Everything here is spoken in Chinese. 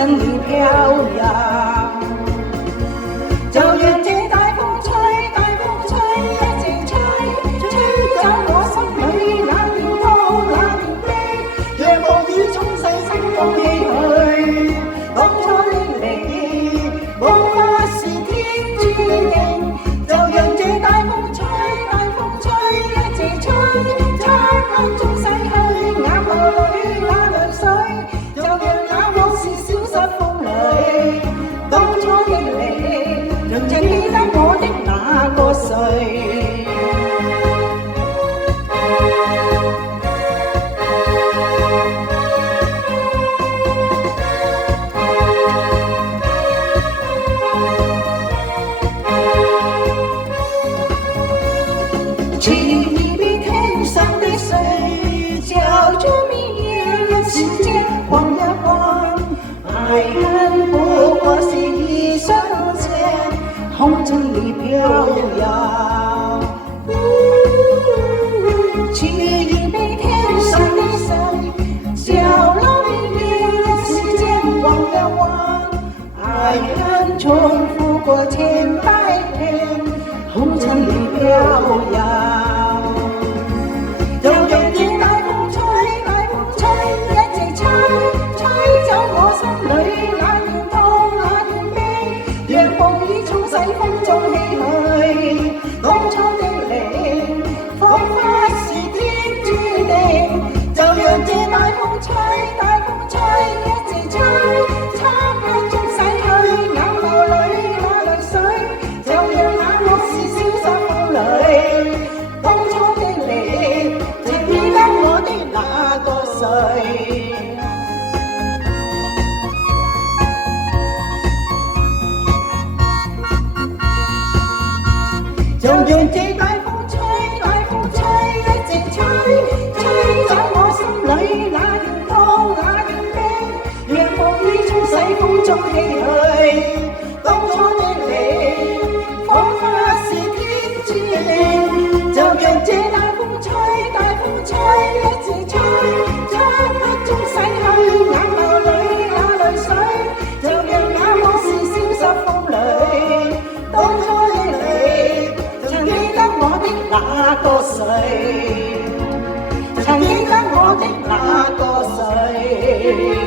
尘里飘扬。就讓這大風吹，大風吹，一直吹，吹走我心裏那段痛那段悲，讓暴雨沖洗心中唏噓。當初的你，無法是天注定，就讓這大風吹，大風吹，一直吹，漆黑中洗去眼眸裏那淚水，就讓那往事消失風裏。當初的你，仍然記得我的那個誰。記憶比天上的水，叫着明月時間晃呀晃，愛恨不過是一瞬間，紅塵裡飄揚。記憶比天上的水，叫了明月時間晃呀晃，愛恨重複過千百遍，紅塵裡飄揚。當初的你，彷彿是天注定，就讓這大風吹，大風吹，一直吹，漆黑中洗去眼眸裏那淚水，就讓那往事消失風裏。當初的你，曾記得我的那個誰。就讓這大風吹，大風吹，一直吹，吹走我心裏那段痛那段悲，讓暴雨沖洗風中唏噓。當初的你，彷彿是天注定，就讓這大風吹，大風吹，一直吹，漆黑中洗去眼眸裏那淚水，就讓那往事消失風裏。當初的你，曾記得我的那個誰，曾記得我的那個誰。